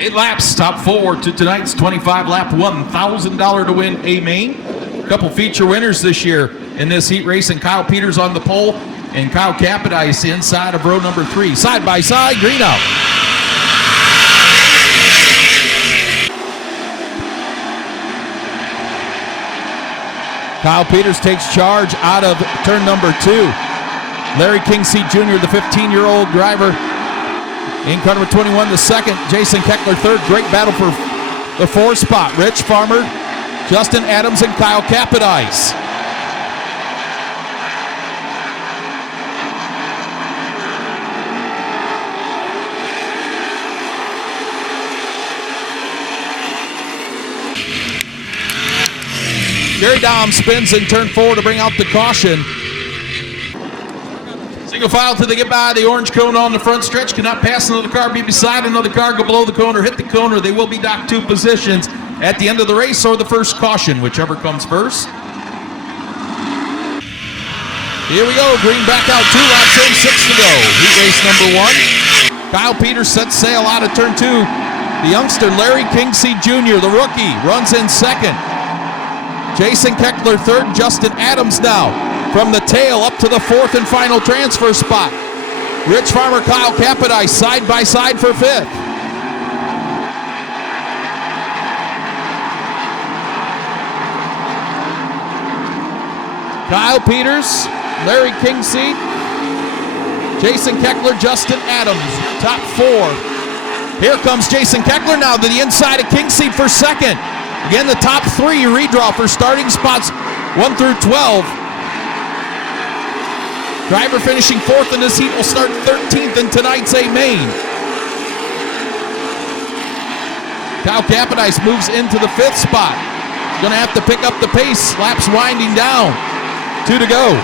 8 laps, top 4 to tonight's 25-lap $1,000 to win A main. A couple feature winners this year in this heat race, and Kyle Peters on the pole and Kyle Capodice inside of row number 3. Side by side, green out. Kyle Peters takes charge out of turn number 2. Larry Kingseed Jr., the 15-year-old driver. In car number 21, the second. Jason Keckler, third. Great battle for the 4th spot. Rich Farmer, Justin Adams, and Kyle Capodice. Gary Dom spins in turn 4 to bring out the caution. Single file till they get by the orange cone on the front stretch. Cannot pass another car, be beside another car, go below the cone or hit the cone, or they will be docked 2 positions at the end of the race or the first caution, whichever comes first. Here we go, green back out, 2 laps in, 6 to go. Heat race number 1. Kyle Peters sets sail out of turn 2. The youngster Larry Kingseed Jr., the rookie, runs in second. Jason Keckler third, Justin Adams now from the tail up to the 4th and final transfer spot. Rich Farmer, Kyle Capodice side by side for 5th. Kyle Peters, Larry Kingseed, Jason Keckler, Justin Adams, top 4. Here comes Jason Keckler now to the inside of Kingseed for second. Again, the top 3 redraw for starting spots 1 through 12. Driver finishing 4th in this heat will start 13th in tonight's A main. Kyle Capodice moves into the 5th spot. Going to have to pick up the pace. Laps winding down. 2 to go.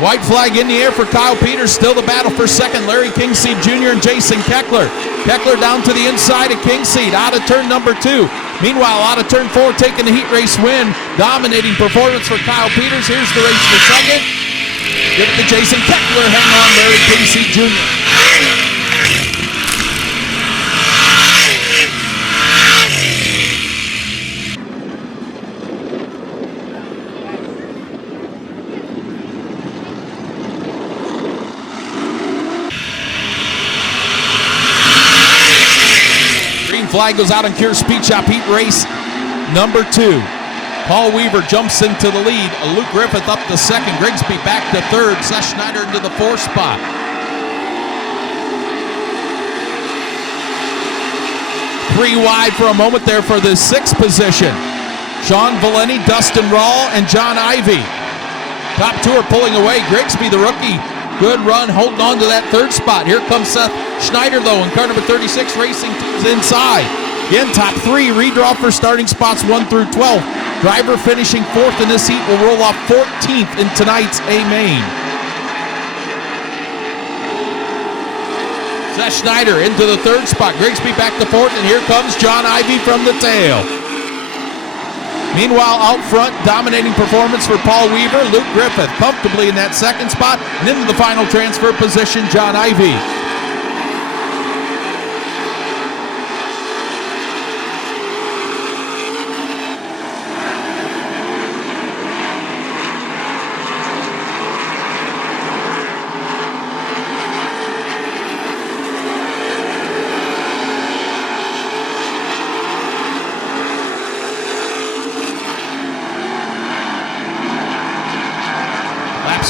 White flag in the air for Kyle Peters. Still the battle for second. Larry Kingseed Jr. and Jason Keckler. Keckler down to the inside of Kingseed. Out of turn number 2. Meanwhile, out of turn 4, taking the heat race win. Dominating performance for Kyle Peters. Here's the race for second. Give it to Jason Keckler. Hang on, Larry Kingseed Jr. Flag goes out on Cure Speed Shop heat race number 2. Paul Weaver jumps into the lead. Luke Griffith up to second. Grigsby back to third. Seth Schneider into the 4th spot. Three wide for a moment there for the 6th position. Sean Valenti, Dustin Rawl, and John Ivey. Top 2 are pulling away. Grigsby, the rookie, good run, holding on to that 3rd spot. Here comes Seth Schneider, though, in car number 36, racing teams inside. Again, top 3 redraw for starting spots 1 through 12. Driver finishing 4th in this heat will roll off 14th in tonight's A main. Seth Schneider into the 3rd spot. Grigsby back to 4th, and here comes John Ivey from the tail. Meanwhile, out front, dominating performance for Paul Weaver. Luke Griffith comfortably in that 2nd spot, and into the final transfer position, John Ivey.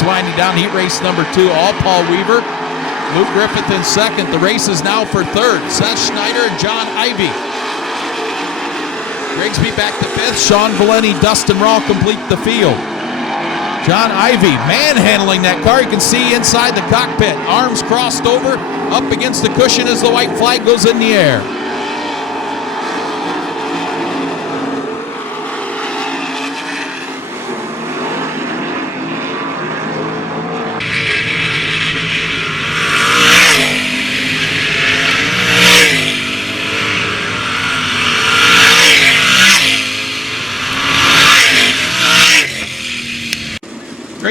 Winding down heat race number 2, all Paul Weaver. Luke Griffith in second. The race is now for third. Seth Schneider and John Ivey. Grigsby back to 5th. Sean Valenti, Dustin Rawl complete the field. John Ivey manhandling that car. You can see inside the cockpit. Arms crossed over, up against the cushion as the white flag goes in the air.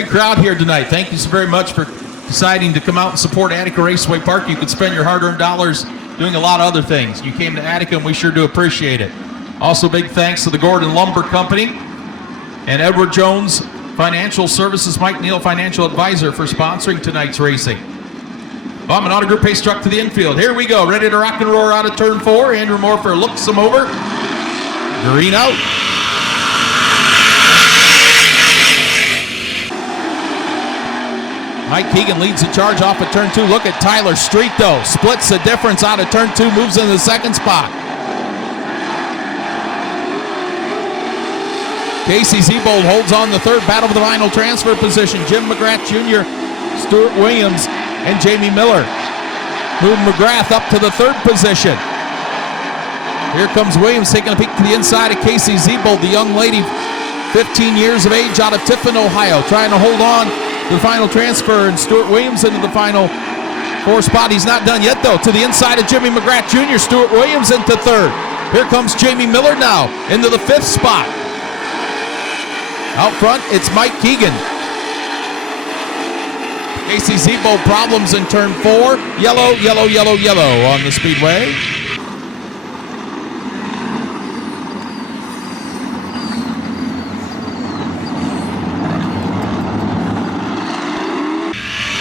crowd here tonight. Thank you so very much for deciding to come out and support Attica Raceway Park. You could spend your hard-earned dollars doing a lot of other things. You came to Attica, and we sure do appreciate it. Also, big thanks to the Gordon Lumber Company and Edward Jones Financial Services, Mike Neal, Financial Advisor, for sponsoring tonight's racing. Bowman Auto Group pace truck to the infield. Here we go, ready to rock and roar out of turn 4. Andrew Morfer looks him over. Green out. Mike Keegan leads the charge off of turn 2. Look at Tyler Street, though. Splits the difference out of turn 2, moves into the second spot. Casey Zebold holds on the third. Battle for the final transfer position. Jim McGrath Jr., Stuart Williams, and Jamie Miller. Move McGrath up to the third position. Here comes Williams taking a peek to the inside of Casey Zebold, the young lady, 15 years of age, out of Tiffin, Ohio, trying to hold on to the final transfer, and Stuart Williams into the final 4 spot. He's not done yet, though. To the inside of Jimmy McGrath Jr., Stuart Williams into third. Here comes Jamie Miller now into the 5th spot. Out front, it's Mike Keegan. Casey Zebold problems in turn 4. Yellow, yellow, yellow, yellow on the speedway.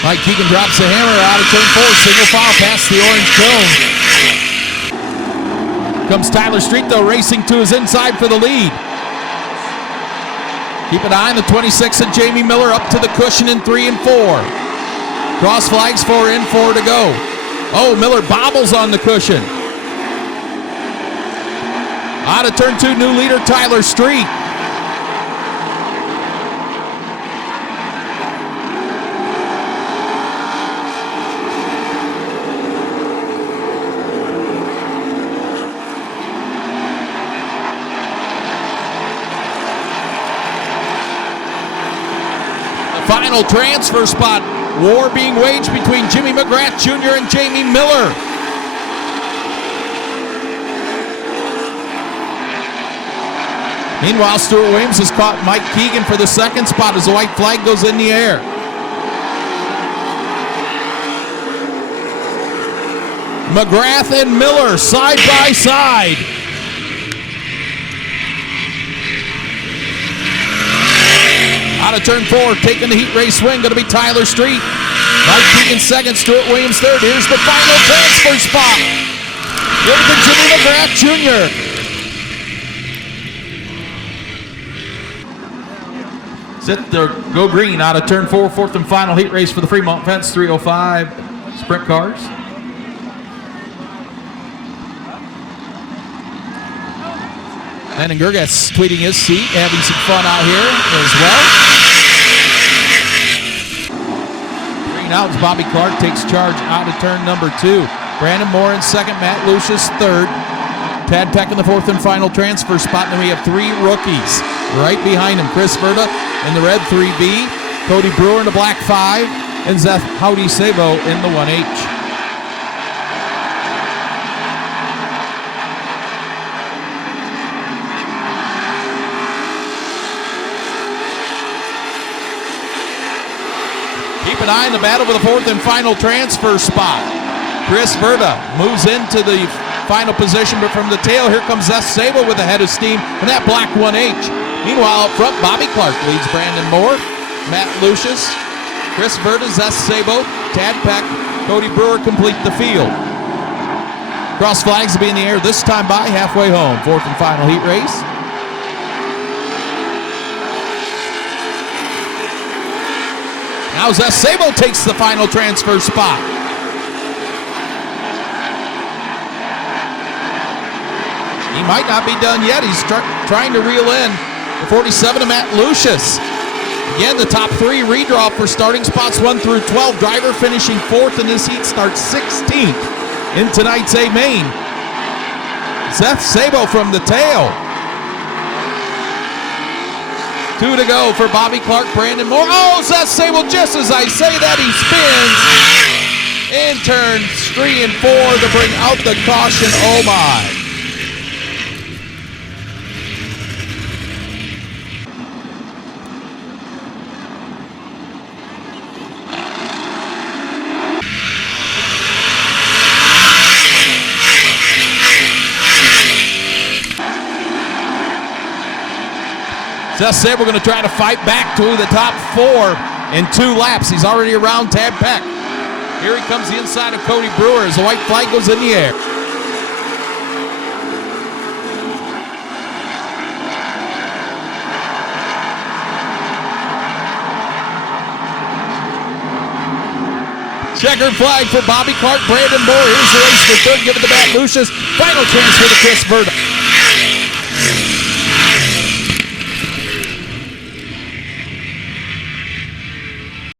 Mike Keegan drops the hammer out of turn 4. Single foul past the orange cone. Comes Tyler Street, though, racing to his inside for the lead. Keep an eye on the 26 and Jamie Miller up to the cushion in 3 and 4. Cross flags, 4 in, 4 to go. Oh, Miller bobbles on the cushion. Out of turn 2, new leader Tyler Street. Final transfer spot. War being waged between Jimmy McGrath Jr. and Jamie Miller. Meanwhile, Stuart Williams has caught Mike Keegan for the second spot as the white flag goes in the air. McGrath and Miller side by side. Out of turn 4, taking the heat race swing, going to be Tyler Street. Mike Keegan second, Stuart Williams third. Here's the final transfer spot. Give it to Jimmy McGrath Jr. Set there, go green out of turn 4, 4th and final heat race for the Fremont Fence 305 sprint cars. Landon Gerges tweeting his seat, having some fun out here as well. Green out as Bobby Clark takes charge out of turn number 2. Brandon Moore in second, Matt Lucius third. Tad Peck in the 4th and final transfer spot. And then we have 3 rookies right behind him. Chris Verda in the red 3B, Cody Brewer in the black 5, and Zeth Howdy Sabo in the 1H. Keep an eye on the battle for the 4th and final transfer spot. Chris Verda moves into the final position, but from the tail, here comes Zeth Sabo with a head of steam in that black 1H. Meanwhile, up front, Bobby Clark leads Brandon Moore, Matt Lucius, Chris Verda, Zeth Sabo, Tad Peck, Cody Brewer complete the field. Cross flags will be in the air this time by halfway home. 4th and final heat race. Now Zeth Sabo takes the final transfer spot. He might not be done yet. He's trying to reel in the 47 of Matt Lucius. Again, the top 3 redraw for starting spots 1 through 12. Driver finishing 4th in this heat starts 16th in tonight's A main. Zeth Sabo from the tail. 2 to go for Bobby Clark, Brandon Moore. Oh, Zeth Sabo, just as I say that, he spins in turns 3 and 4 to bring out the caution. Oh my. Just said we're going to try to fight back to the top 4 in 2 laps. He's already around Tad Peck. Here he comes the inside of Cody Brewer as the white flag goes in the air. Checkered flag for Bobby Clark, Brandon Moore. Here's the race for third, give it to Matt Lucius. Final transfer to Chris Verda.